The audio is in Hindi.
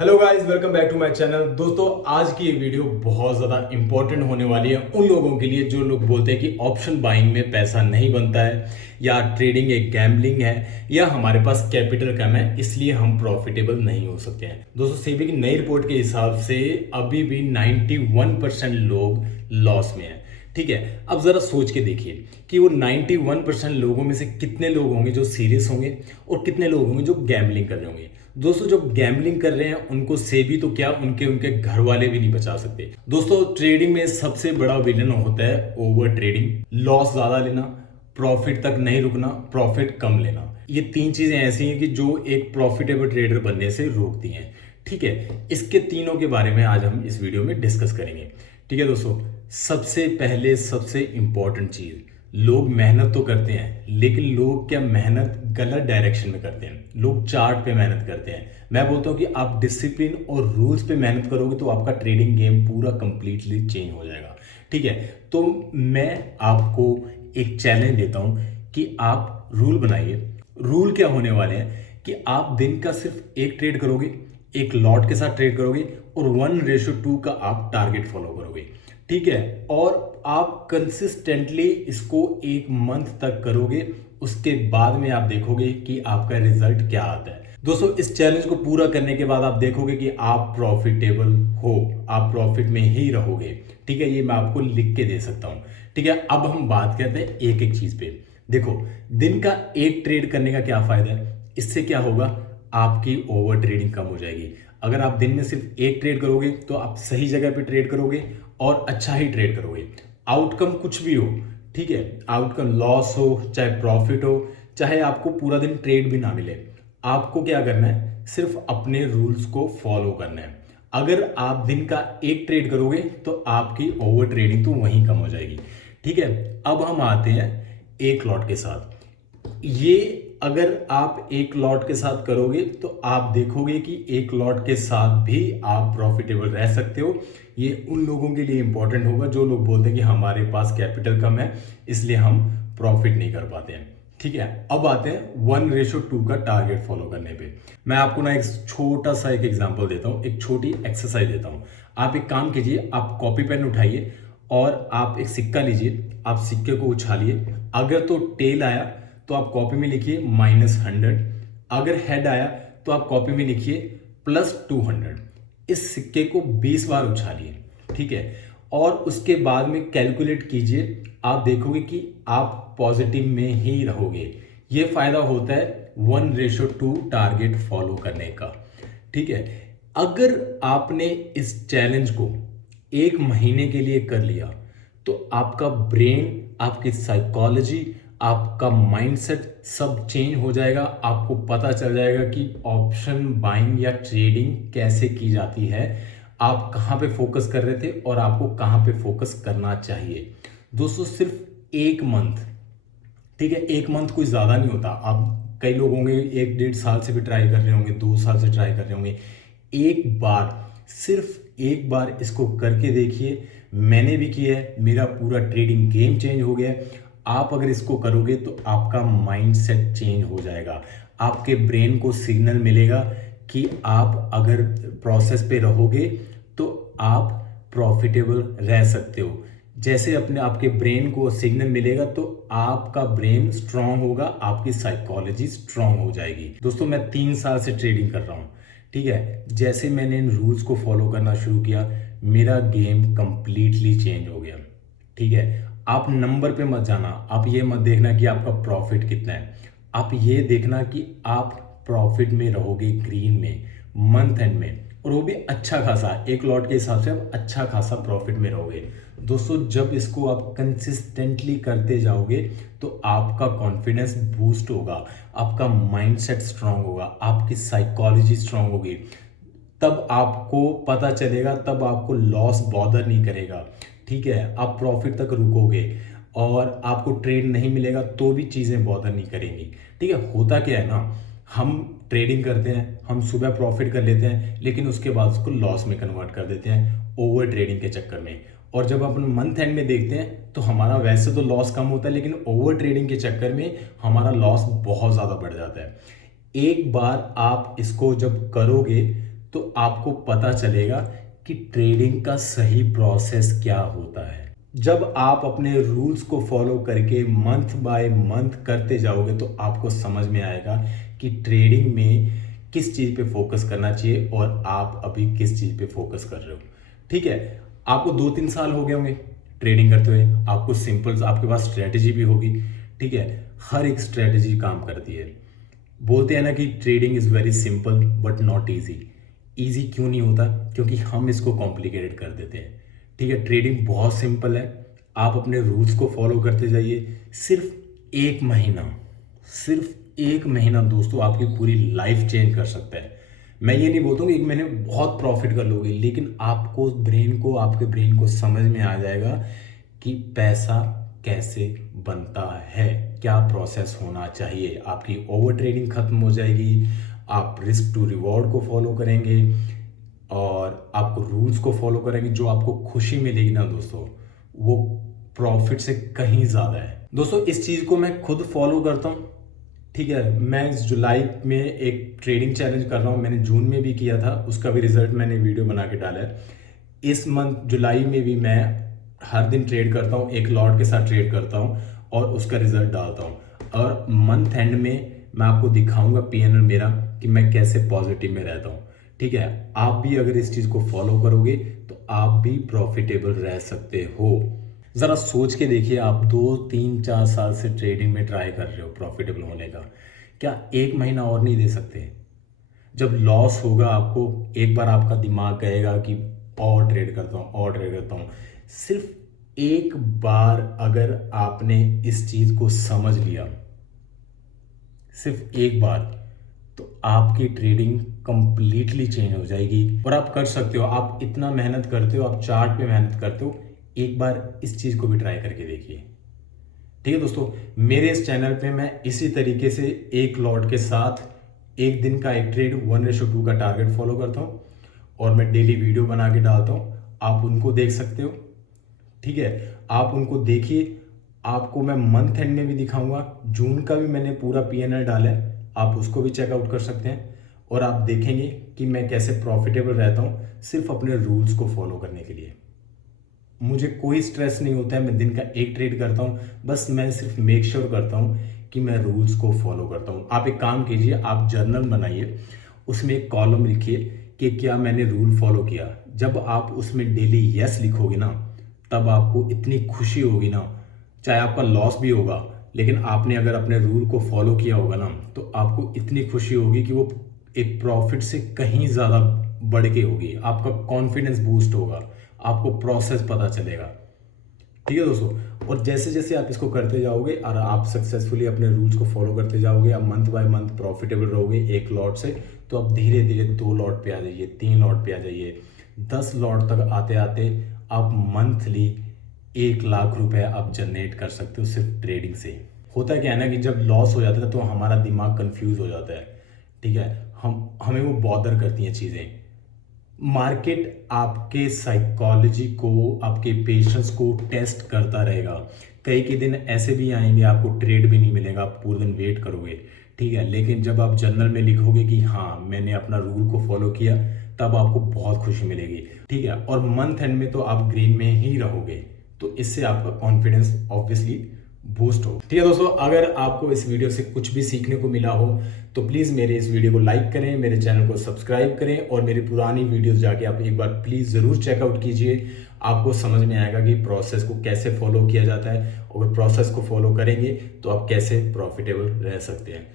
Hello guys, welcome back to my channel. दोस्तों, आज की ये वीडियो बहुत ज़्यादा इंपॉर्टेंट होने वाली है उन लोगों के लिए जो लोग बोलते हैं कि ऑप्शन बाइंग में पैसा नहीं बनता है, या ट्रेडिंग एक गैम्बलिंग है, या हमारे पास कैपिटल कम है इसलिए हम प्रॉफिटेबल नहीं हो सकते हैं। दोस्तों, सेबी की नई रिपोर्ट के हिसाब से अभी भी 91% लोग लॉस में हैं। ठीक है, अब जरा सोच के देखिए कि वो 91% लोगों में से कितने लोग होंगे जो सीरियस होंगे और कितने लोग होंगे जो गैम्बलिंग कर रहे होंगे। दोस्तों, जो गैम्बलिंग कर रहे हैं उनको सेबी तो क्या, उनके उनके घर वाले भी नहीं बचा सकते। दोस्तों, ट्रेडिंग में सबसे बड़ा विलन होता है ओवर ट्रेडिंग, लॉस ज्यादा लेना, प्रॉफिट तक नहीं रुकना, प्रॉफिट कम लेना। ये तीन चीजें ऐसी हैं कि जो एक प्रॉफिटेबल ट्रेडर बनने से रोकती हैं। ठीक है, इसके तीनों के बारे में आज हम इस वीडियो में डिस्कस करेंगे। ठीक है दोस्तों, सबसे पहले सबसे इंपॉर्टेंट चीज, लोग मेहनत तो करते हैं लेकिन लोग क्या मेहनत गलत डायरेक्शन में करते हैं। लोग चार्ट पे मेहनत करते हैं। मैं बोलता हूं कि आप डिसिप्लिन और रूल्स पे मेहनत करोगे तो आपका ट्रेडिंग गेम पूरा कंप्लीटली चेंज हो जाएगा। ठीक है, तो मैं आपको एक चैलेंज देता हूं कि आप रूल बनाइए। रूल क्या होने वाले हैं कि आप दिन का सिर्फ एक ट्रेड करोगे, एक लॉट के साथ ट्रेड करोगे और 1:2 का आप टारगेट फॉलो करोगे। ठीक है, और आप कंसिस्टेंटली इसको एक मंथ तक करोगे, उसके बाद में आप देखोगे कि आपका रिजल्ट क्या आता है। दोस्तों, इस चैलेंज को पूरा करने के बाद आप देखोगे कि आप प्रॉफिटेबल हो, आप प्रॉफिट में ही रहोगे। ठीक है, ये मैं आपको लिख के दे सकता हूं। ठीक है, अब हम बात करते हैं एक एक चीज पे। देखो, दिन का एक ट्रेड करने का क्या फायदा है, इससे क्या होगा, आपकी ओवर ट्रेडिंग कम हो जाएगी। अगर आप दिन में सिर्फ एक ट्रेड करोगे तो आप सही जगह पे ट्रेड करोगे और अच्छा ही ट्रेड करोगे। आउटकम कुछ भी हो, ठीक है, आउटकम लॉस हो चाहे प्रॉफिट हो, चाहे आपको पूरा दिन ट्रेड भी ना मिले, आपको क्या करना है, सिर्फ अपने रूल्स को फॉलो करना है। अगर आप दिन का एक ट्रेड करोगे तो आपकी ओवर ट्रेडिंग तो वहीं कम हो जाएगी। ठीक है, अब हम आते हैं एक लॉट के साथ। ये अगर आप एक लॉट के साथ करोगे तो आप देखोगे कि एक लॉट के साथ भी आप प्रॉफिटेबल रह सकते हो। ये उन लोगों के लिए इंपॉर्टेंट होगा जो लोग बोलते हैं कि हमारे पास कैपिटल कम है इसलिए हम प्रॉफिट नहीं कर पाते हैं। ठीक है, अब आते हैं 1:2 का टारगेट फॉलो करने पे। मैं आपको ना एक छोटा सा एक एग्जांपल देता हूं, एक छोटी एक्सरसाइज देता हूं। आप एक काम कीजिए, आप कॉपी पेन उठाइए और आप एक सिक्का लीजिए, आप सिक्के को उछालिए। अगर तो टेल आया तो आप कॉपी में लिखिए -100, अगर हेड आया तो आप कॉपी में लिखिए +200। इस सिक्के को 20 बार उछालिए। ठीक है, और उसके बाद में कैलकुलेट कीजिए, आप देखोगे कि आप पॉजिटिव में ही रहोगे। ये फायदा होता है 1:2 टारगेट फॉलो करने का। ठीक है, अगर आपने इस चैलेंज को एक महीने के लिए कर लिया तो आपका ब्रेन, आपकी साइकोलॉजी, आपका माइंडसेट सब चेंज हो जाएगा। आपको पता चल जाएगा कि ऑप्शन बाइंग या ट्रेडिंग कैसे की जाती है, आप कहाँ पे फोकस कर रहे थे और आपको कहाँ पे फोकस करना चाहिए। दोस्तों, सिर्फ एक मंथ, ठीक है, एक मंथ कोई ज़्यादा नहीं होता। आप कई लोग होंगे 1-1.5 साल से भी ट्राई कर रहे होंगे, 2 साल से ट्राई कर रहे होंगे। एक बार, सिर्फ एक बार इसको करके देखिए। मैंने भी किया है, मेरा पूरा ट्रेडिंग गेम चेंज हो गया है। आप अगर इसको करोगे तो आपका माइंडसेट चेंज हो जाएगा। आपके ब्रेन को सिग्नल मिलेगा कि आप अगर प्रोसेस पे रहोगे तो आप प्रॉफिटेबल रह सकते हो। जैसे अपने आपके ब्रेन को सिग्नल मिलेगा तो आपका ब्रेन स्ट्रांग होगा, आपकी साइकोलॉजी स्ट्रांग हो जाएगी। दोस्तों, मैं 3 साल से ट्रेडिंग कर रहा हूँ। ठीक है, जैसे मैंने इन रूल्स को फॉलो करना शुरू किया, मेरा गेम कंप्लीटली चेंज हो गया। ठीक है, आप नंबर पे मत जाना, आप ये मत देखना कि आपका प्रॉफिट कितना है, आप ये देखना कि आप प्रॉफिट में रहोगे, ग्रीन में, मंथ एंड में, और वो भी अच्छा खासा, एक लॉट के हिसाब से आप अच्छा खासा प्रॉफिट में रहोगे। दोस्तों, जब इसको आप कंसिस्टेंटली करते जाओगे तो आपका कॉन्फिडेंस बूस्ट होगा, आपका माइंडसेट स्ट्रांग होगा, आपकी साइकोलॉजी स्ट्रांग होगी। तब आपको पता चलेगा, तब आपको लॉस बॉदर नहीं करेगा। ठीक है, आप प्रॉफिट तक रुकोगे और आपको ट्रेड नहीं मिलेगा तो भी चीज़ें बॉदर नहीं करेंगी। ठीक है, होता क्या है ना, हम ट्रेडिंग करते हैं, हम सुबह प्रॉफिट कर लेते हैं लेकिन उसके बाद उसको लॉस में कन्वर्ट कर देते हैं ओवर ट्रेडिंग के चक्कर में। और जब अपन मंथ एंड में देखते हैं तो हमारा वैसे तो लॉस कम होता है लेकिन ओवर ट्रेडिंग के चक्कर में हमारा लॉस बहुत ज़्यादा बढ़ जाता है। एक बार आप इसको जब करोगे तो आपको पता चलेगा कि ट्रेडिंग का सही प्रोसेस क्या होता है। जब आप अपने रूल्स को फॉलो करके मंथ बाय मंथ करते जाओगे तो आपको समझ में आएगा कि ट्रेडिंग में किस चीज़ पे फोकस करना चाहिए और आप अभी किस चीज़ पे फोकस कर रहे हो। ठीक है, आपको 2-3 साल हो गए होंगे ट्रेडिंग करते हुए, आपको सिंपल आपके पास स्ट्रेटजी भी होगी। ठीक है, हर एक स्ट्रेटजी काम करती है। बोलते हैं ना कि trading is very simple but not easy. Easy क्यों नहीं होता? क्योंकि हम इसको कॉम्प्लिकेटेड कर देते हैं। ठीक है, ट्रेडिंग बहुत सिंपल है। आप अपने रूल्स को फॉलो करते जाइए। सिर्फ एक महीना दोस्तों आपकी पूरी लाइफ चेंज कर सकता है। मैं ये नहीं बोलता हूँ कि 1 महीने में बहुत प्रॉफिट कर लोगे, लेकिन आपके ब्रेन को समझ में आ जाएगा कि पैसा कैसे बनता है, क्या प्रोसेस होना चाहिए। आपकी ओवर ट्रेडिंग खत्म हो जाएगी, आप रिस्क टू रिवॉर्ड को फॉलो करेंगे और आपको रूल्स को फॉलो करेंगे। जो आपको खुशी मिलेगी ना दोस्तों, वो प्रॉफिट से कहीं ज़्यादा है। दोस्तों इस चीज़ को मैं खुद फॉलो करता हूँ। ठीक है, मैं इस जुलाई में एक ट्रेडिंग चैलेंज कर रहा हूँ। मैंने जून में भी किया था, उसका भी रिजल्ट मैंने वीडियो बना के डाला है। इस मंथ जुलाई में भी मैं हर दिन ट्रेड करता हूँ, एक लॉट के साथ ट्रेड करता हूँ और उसका रिजल्ट डालता हूँ। और मंथ एंड में मैं आपको दिखाऊंगा पीएनएल मेरा कि मैं कैसे पॉजिटिव में रहता हूँ। ठीक है, आप भी अगर इस चीज़ को फॉलो करोगे तो आप भी प्रॉफिटेबल रह सकते हो। ज़रा सोच के देखिए, आप 2-3-4 साल से ट्रेडिंग में ट्राई कर रहे हो प्रॉफिटेबल होने का, क्या 1 महीना और नहीं दे सकते? जब लॉस होगा आपको, एक बार आपका दिमाग कहेगा कि और ट्रेड करता हूँ और ट्रेड करता हूँ। सिर्फ एक बार अगर आपने इस चीज़ को समझ लिया, सिर्फ एक बार, तो आपकी ट्रेडिंग कंप्लीटली चेंज हो जाएगी और आप कर सकते हो। आप इतना मेहनत करते हो, आप चार्ट पे मेहनत करते हो, एक बार इस चीज़ को भी ट्राई करके देखिए। ठीक है दोस्तों, मेरे इस चैनल पे मैं इसी तरीके से एक लॉट के साथ एक दिन का एक ट्रेड 1:2 का टारगेट फॉलो करता हूँ और मैं डेली वीडियो बना के डालता हूँ। आप उनको देख सकते हो। ठीक है, आप उनको देखिए। आपको मैं मंथ एंड में भी दिखाऊंगा, जून का भी मैंने पूरा पीएनएल डाला है, आप उसको भी चेकआउट कर सकते हैं और आप देखेंगे कि मैं कैसे प्रॉफिटेबल रहता हूँ सिर्फ अपने रूल्स को फॉलो करने के लिए। मुझे कोई स्ट्रेस नहीं होता है, मैं दिन का एक ट्रेड करता हूँ, बस मैं सिर्फ मेक श्योर करता हूँ कि मैं रूल्स को फॉलो करता हूँ। आप एक काम कीजिए, आप जर्नल बनाइए, उसमें एक कॉलम लिखिए कि क्या मैंने रूल फॉलो किया। जब आप उसमें डेली यस लिखोगे ना, तब आपको इतनी खुशी होगी ना, चाहे आपका लॉस भी होगा, लेकिन आपने अगर अपने रूल को फॉलो किया होगा ना, तो आपको इतनी खुशी होगी कि वो एक प्रॉफिट से कहीं ज़्यादा बढ़ के होगी। आपका कॉन्फिडेंस बूस्ट होगा, आपको प्रोसेस पता चलेगा। ठीक है दोस्तों, और जैसे जैसे आप इसको करते जाओगे और आप सक्सेसफुली अपने रूल्स को फॉलो करते जाओगे, आप मंथ बाय मंथ प्रॉफिटेबल रहोगे एक लॉट से, तो आप धीरे धीरे 2 लॉट पे आ जाइए, 3 लॉट पे आ जाइए, 10 लॉट तक आते आते आप मंथली 1 लाख रुपए आप जनरेट कर सकते हो सिर्फ ट्रेडिंग से। होता है क्या है ना कि जब लॉस हो जाता है तो हमारा दिमाग कंफ्यूज हो जाता है। ठीक है, हमें वो बॉदर करती हैं चीज़ें। मार्केट आपके साइकोलॉजी को, आपके पेशेंस को टेस्ट करता रहेगा। कई दिन ऐसे भी आएंगे आपको ट्रेड भी नहीं मिलेगा, आप पूरे दिन वेट करोगे। ठीक है, लेकिन जब आप जर्नल में लिखोगे कि हाँ मैंने अपना रूल को फॉलो किया, तब आपको बहुत खुशी मिलेगी। ठीक है, और मंथ एंड में तो आप ग्रीन में ही रहोगे, तो इससे आपका कॉन्फिडेंस ऑब्वियसली बूस्ट हो। ठीक है दोस्तों, अगर आपको इस वीडियो से कुछ भी सीखने को मिला हो तो प्लीज़ मेरे इस वीडियो को लाइक करें, मेरे चैनल को सब्सक्राइब करें और मेरी पुरानी वीडियोस जाके आप एक बार प्लीज़ ज़रूर चेकआउट कीजिए। आपको समझ में आएगा कि प्रोसेस को कैसे फॉलो किया जाता है और प्रोसेस को फॉलो करेंगे तो आप कैसे प्रॉफिटेबल रह सकते हैं।